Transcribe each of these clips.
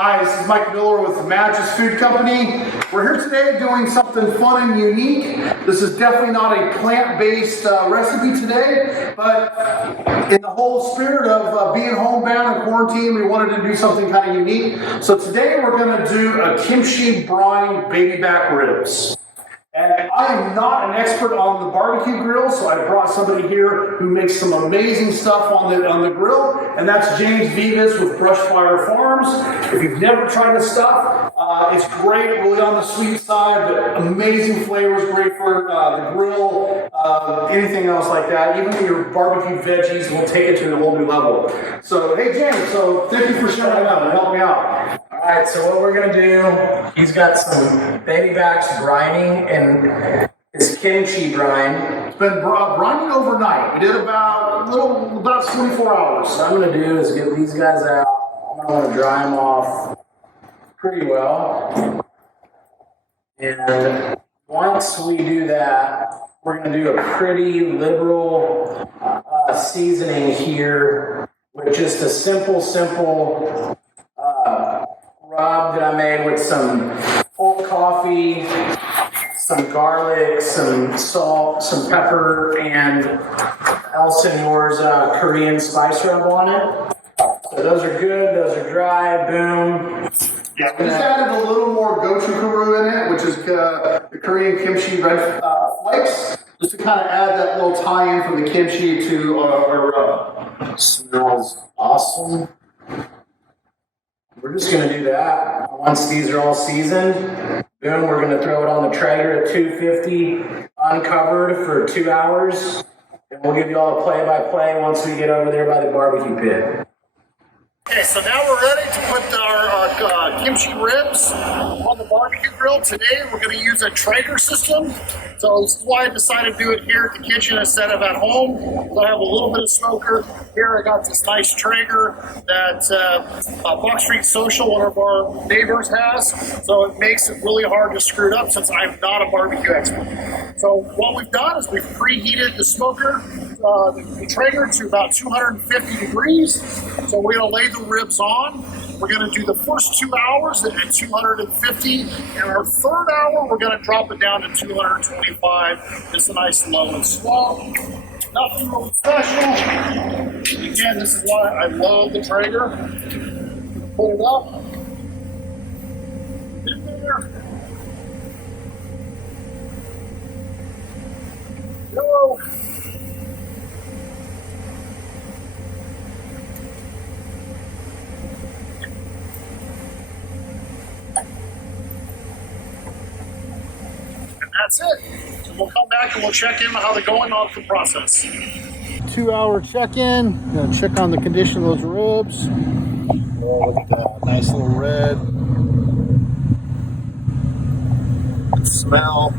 Hi, this is Mike Miller with the Madge's Food Company. We're here today doing something fun and unique. This is definitely not a plant-based recipe today, but in the whole spirit of being homebound and quarantine, we wanted to do something kind of unique. So today we're going to do a Kimchi Brined baby back ribs. And I am not an expert on the barbecue grill, so I brought somebody here who makes some amazing stuff on the grill, and that's James Vive with Brushfire Farms. If you've never tried this stuff, it's great, really on the sweet side, but amazing flavors, great for the grill, anything else like that. Even your barbecue veggies will take it to a whole new level. So, hey James, so thank you for showing up and helping me out. All right, so what we're gonna do, he's got some baby backs brining and his kimchi brine. It's been brining overnight. We did about 24 hours. What I'm gonna do is get these guys out. I'm gonna want to dry them off pretty well. And once we do that, we're gonna do a pretty liberal seasoning here with just a simple rub that I made with some Pulp Coffee, some garlic, some salt, some pepper, and Elsinyore's Korean spice rub on it. So those are good, those are dry, boom. Yeah, we just added a little more gochugaru in it, which is the Korean kimchi red flakes, just to kind of add that little tie-in from the kimchi to our rub. Smells awesome. We're just going to do that. Once these are all seasoned, boom, we're going to throw it on the Traeger at 250, uncovered for 2 hours, and we'll give you all a play-by-play once we get over there by the barbecue pit. Okay, so now we're ready to put our kimchi ribs on the barbecue grill. Today we're going to use a Traeger system. So this is why I decided to do it here at the kitchen instead of at home. So I have a little bit of smoker. Here I got this nice Traeger that Buck Street Social, one of our neighbors, has. So it makes it really hard to screw it up since I'm not a barbecue expert. So what we've done is we've preheated the smoker, the Traeger, to about 250 degrees. So we're going to lay the ribs on. We're going to do the first 2 hours at 250, and our third hour we're going to drop it down to 225. Just a nice low and slow. Nothing really special. Again, this is why I love the Traeger. Put it up. In there. Go. That's it. So we'll come back and we'll check in on how they're going on the process. 2 hour check-in. Gonna check on the condition of those ribs. Oh, look at that nice little red. Good smell.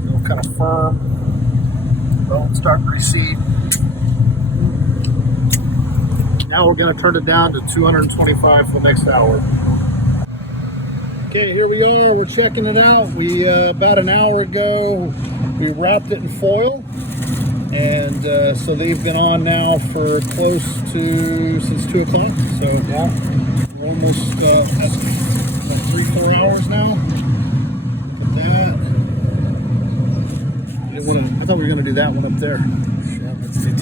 Still kind of firm. Don't start to recede. Now we're going to turn it down to 225 for the next hour. Okay, here we are. We're checking it out. We about an hour ago we wrapped it in foil, and so they've been on now for close to since 2 o'clock. So yeah, we're almost at 3-4 hours now. Look at that. I thought we were going to do that one up there. Let's do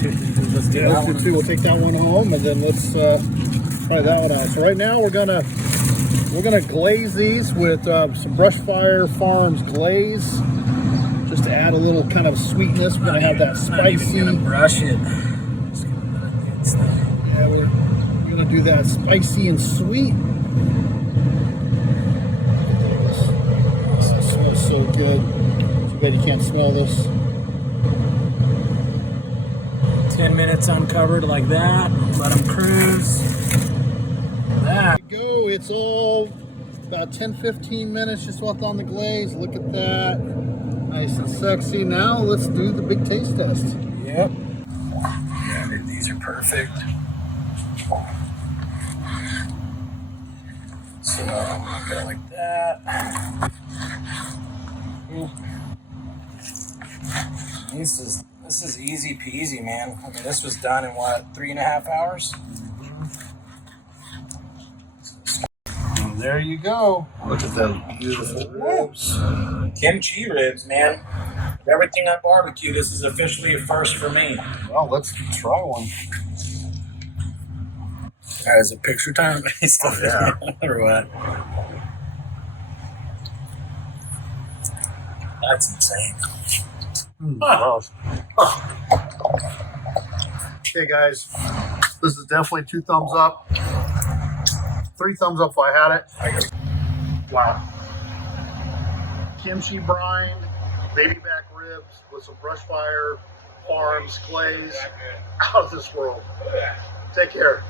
two. We'll take that one home, and then let's try that one out. So right now we're gonna glaze these with some Brushfire Farms Glaze, just to add a little kind of sweetness. We're gonna have that spicy. I'm gonna brush it. Yeah, we're gonna do that spicy and sweet. This smells so good. Too bad you can't smell this. 10 minutes uncovered like that. Let them cruise. That. There we go. It's all about 10-15 minutes just left on the glaze. Look at that. Nice and sexy. Now let's do the big taste test. Yep. Yeah, dude, these are perfect. So go like that. This This is easy peasy, man. I mean, this was done in what, 3.5 hours? And there you go. Look at those beautiful ribs. Kimchi ribs, man. Everything I barbecue, this is officially a first for me. Well, let's try one. Is it picture time? Yeah. Or what? That's insane. Gross. Okay, guys, this is definitely 2 thumbs up. 3 thumbs up if I had it. Wow. Kimchi Brined, baby back ribs with some Brushfire Farms glaze. Out of this world. Take care.